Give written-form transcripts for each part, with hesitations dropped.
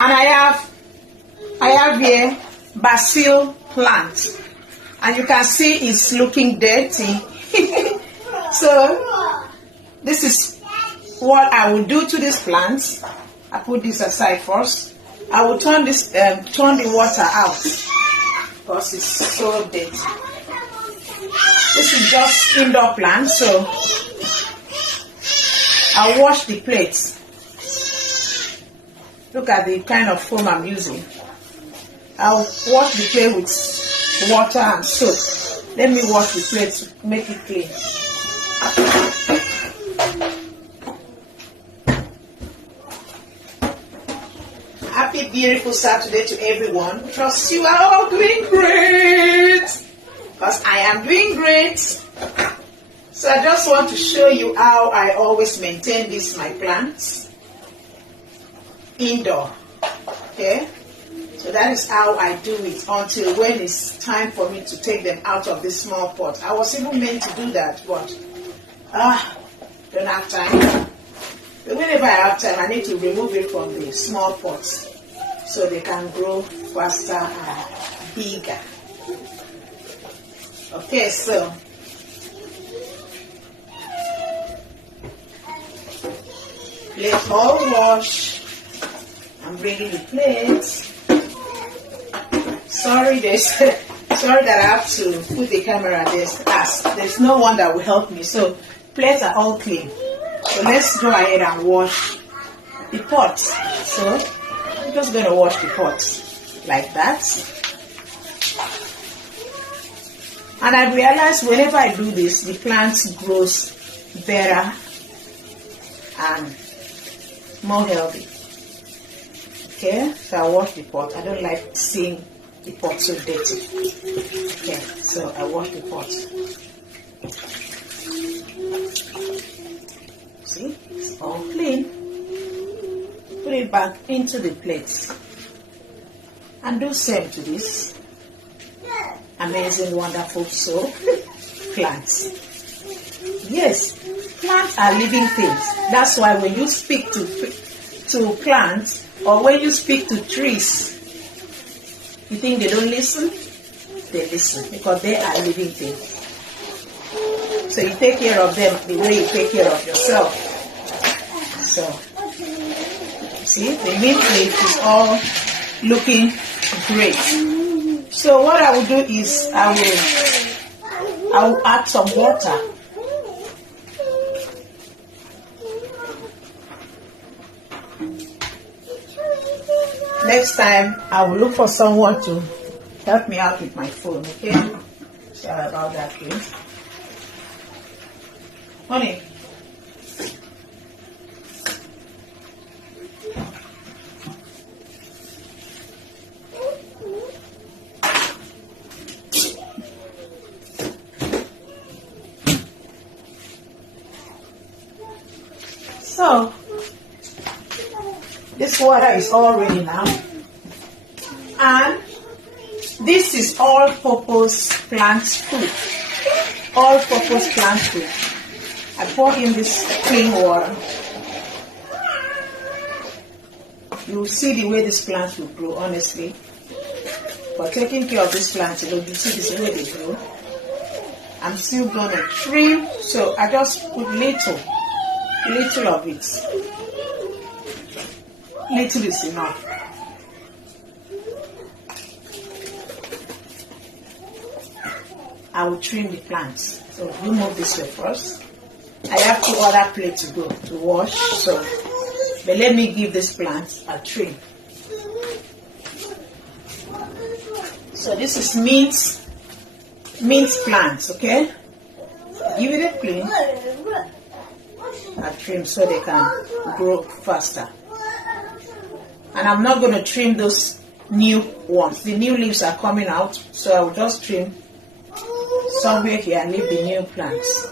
And I have here basil plant, and you can see it's looking dirty. So this is what I will do to this plant. I put this aside first. I will turn the water out because it's so dirty. This is just indoor plant, so I'll wash the plates. Look at the kind of foam I'm using. I'll wash the plate with water and soap. Let me wash the plate to make it clean. Happy beautiful Saturday to everyone. Trust you are all doing great. Because I am doing great. So I just want to show you how I always maintain my plants indoor. Okay, so that is how I do it until when it's time for me to take them out of this small pot. I was even meant to do that, but don't have time. But whenever I have time, I need to remove it from the small pots so they can grow faster and bigger. Okay, so plate all washed. I'm bringing the plates. Sorry that I have to put the camera there. There's no one that will help me. So plates are all clean. So let's go ahead and wash the pot. So I'm just going to wash the pot like that. And I realized whenever I do this, the plant grows better and more healthy. Okay, so I wash the pot. I don't like seeing the pot so dirty. Okay, so I wash the pot. See, it's all clean. Put it back into the plate. And do same to this amazing, wonderful soap plants. Yes, plants are living things. That's why when you speak to plants, or when you speak to trees, you think they don't listen? They listen because they are living things. So you take care of them the way you take care of yourself. So, see, the mint plate is all looking great. So what I will do is I will add some water. Next time, I will look for someone to help me out with my phone, okay? Sorry about that, please. Honey. So, this water is all ready now, and this is all-purpose plant food. All-purpose plant food. I pour in this clean water. You will see the way this plant will grow, honestly. But taking care of this plant, you see the way they grow. I'm still gonna trim, so I just put little of it. Little is enough. I will trim the plants. So you move this way first. I have 2 other plates to go to wash. So, but let me give this plant a trim. So this is mint plants, okay? Give it a clean. A trim so they can grow faster. And I'm not going to trim those new ones. The new leaves are coming out, so I will just trim somewhere here and leave the new plants.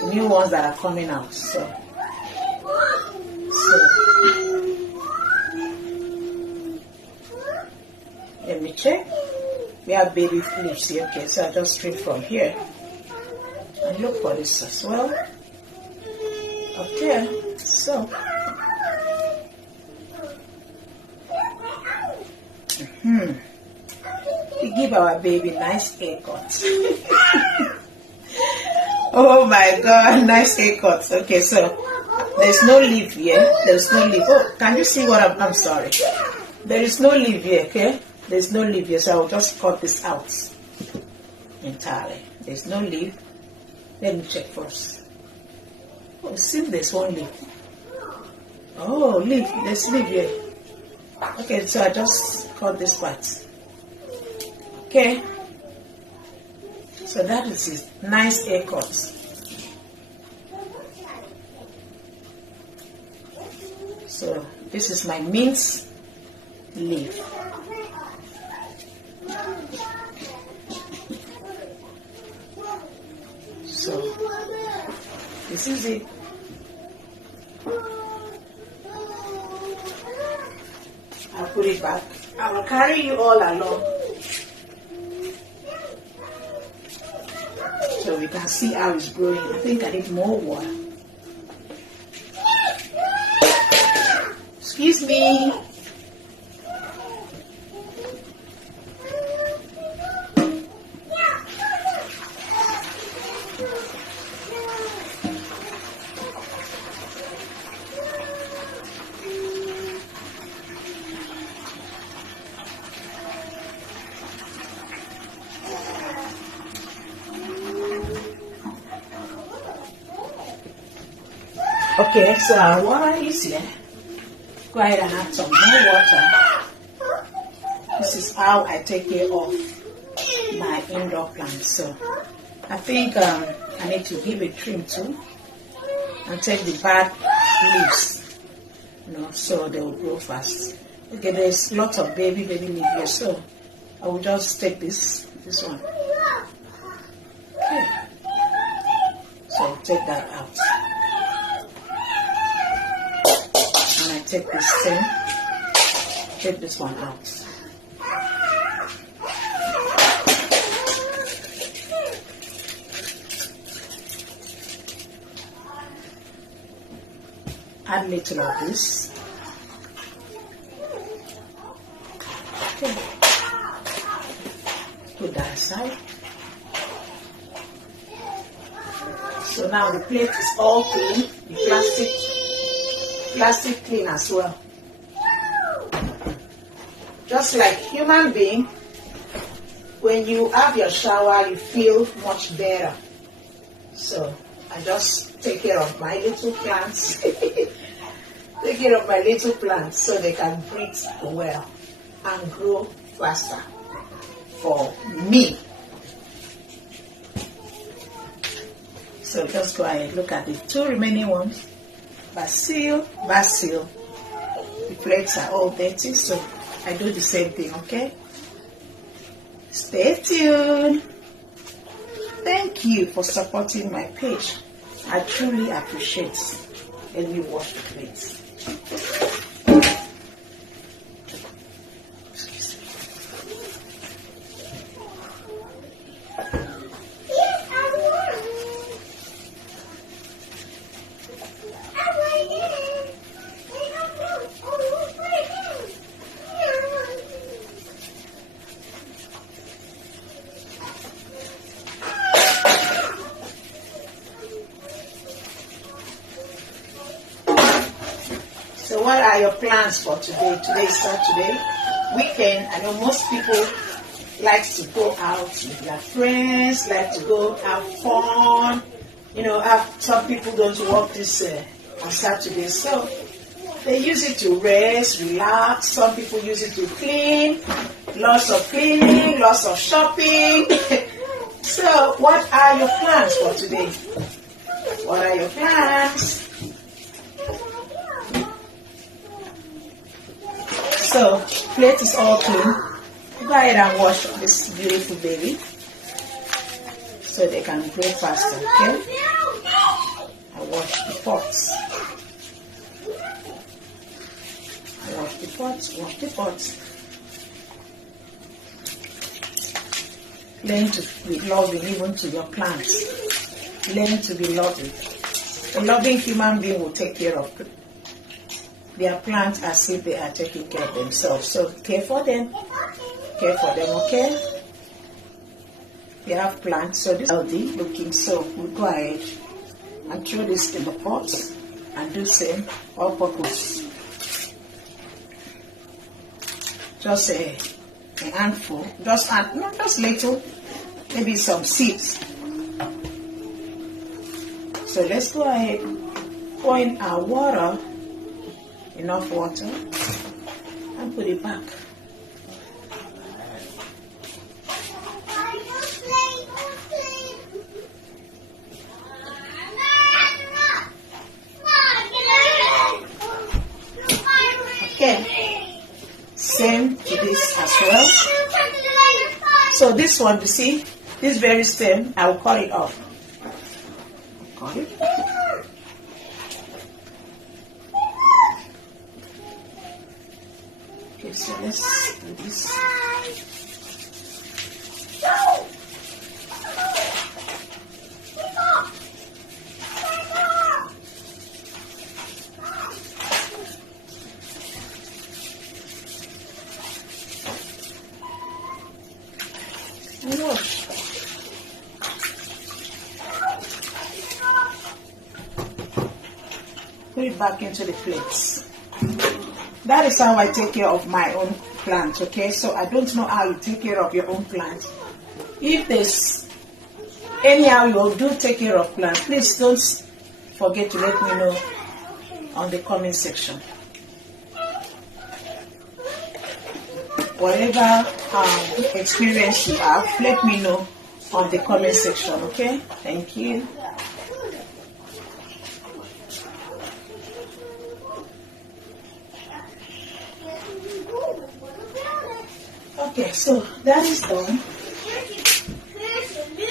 The new ones that are coming out. So let me check. We have baby leaves here. Okay, so I'll just trim from here. And look for this as well. Okay, so We give our baby nice haircut. Oh my God, nice haircut. Okay, so there's no leaf here. There's no leaf. Oh, can you see what I'm sorry. There is no leaf here, okay? There's no leaf here, so I'll just cut this out entirely. There's no leaf. Let me check first. Oh, it seems there's one leaf. Oh, leaf. There's leaf here. Okay, so I just cut this part. Okay. So that is it. Nice haircut. So this is my mint leaf. So this is it. I'll put it back. I will carry you all along so we can see how it's growing. I think I need more water. Excuse me. Okay, so our water is here. Go ahead and add some more water. This is how I take care of my indoor plants. So I think I need to give a trim too and take the bad leaves, so they will grow fast. Okay, there's lots of baby leaf here, so I will just take this one. Okay, so I'll take that out. Take this one out. Add a little of this. Okay. Put that aside. So now the plate is all clean. The plastic clean as well. Just like human being, when you have your shower, you feel much better. So I just take care of my little plants. Take care of my little plants so they can breathe well and grow faster for me. So just go ahead, look at the two remaining ones. Basil. The plates are all dirty, so I do the same thing, okay? Stay tuned. Thank you for supporting my page. I truly appreciate it. Let me wash the plates. So what are your plans for today? Today is Saturday, weekend. I know most people like to go out with their friends, like to go have fun. Some people don't work this on Saturday, so they use it to rest, relax. Some people use it to clean, lots of cleaning, lots of shopping. So what are your plans for today? What are your plans? So, plate is all clean. Go ahead and wash this beautiful baby so they can grow faster, okay? I wash the pots. Wash the pots. Learn to be loving even to your plants. Learn to be loving. A loving human being will take care of their plants as if they are taking care of themselves. So care for them, okay? You have plants, so this is healthy looking, so we'll go ahead and throw this in the pot and do same all purpose. Just a handful, just not just little, maybe some seeds. So let's go ahead, pour in our water, enough water, and put it back. Okay, same to this as well. So this one, you see, this very stem, I will cut it off. Cut it. Okay, so let's do this. And wash. Put it back into the plates. That is how I take care of my own plant, okay? So I don't know how you take care of your own plant. If there's anyhow you do take care of plants, please don't forget to let me know on the comment section. Whatever experience you have, let me know on the comment section, okay? Thank you. Okay, so that is done.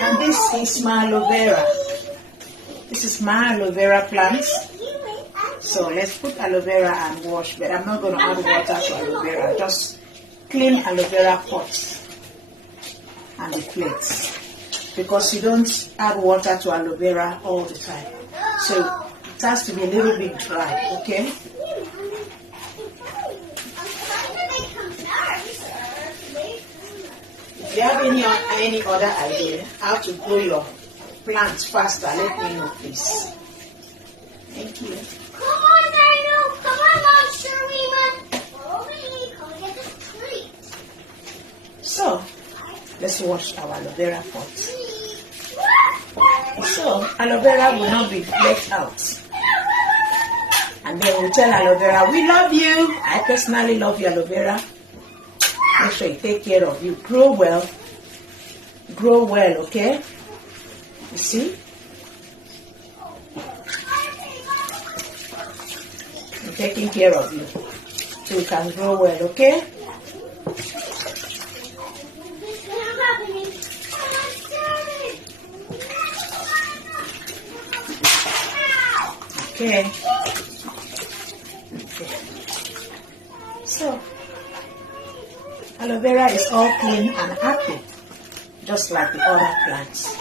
And this is my aloe vera. This is my aloe vera plant. So let's put aloe vera and wash, but I'm not going to add water to aloe vera. Just clean aloe vera pots and the plates, because you don't add water to aloe vera all the time. So it has to be a little bit dry, okay? If you have any other idea how to grow your plants faster, let me know, please. Thank you. Come on, Dino. Come on, Monster Rima. Come get this tree. So, let's wash our aloe vera pot. So, aloe vera will not be left out. And then we'll tell aloe vera, we love you. I personally love you, aloe vera. Make sure you take care of you. Grow well, okay? You see? I'm taking care of you so you can grow well, okay? Okay. So, aloe vera is all clean and happy, just like the other plants.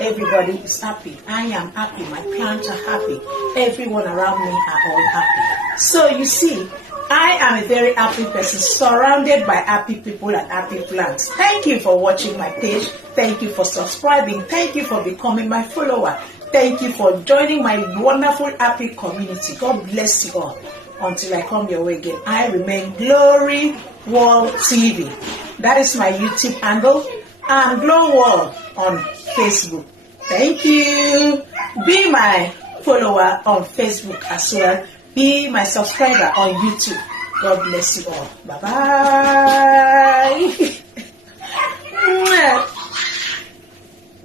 Everybody is happy. I am happy. My plants are happy. Everyone around me are all happy. So you see, I am a very happy person, surrounded by happy people and happy plants. Thank you for watching my page. Thank you for subscribing. Thank you for becoming my follower. Thank you for joining my wonderful happy community. God bless you all. Until I come your way again, I remain Glory World TV. That is my YouTube handle, and Glow World on Facebook. Thank you. Be my follower on Facebook as well. Be my subscriber on YouTube. God bless you all. Bye-bye.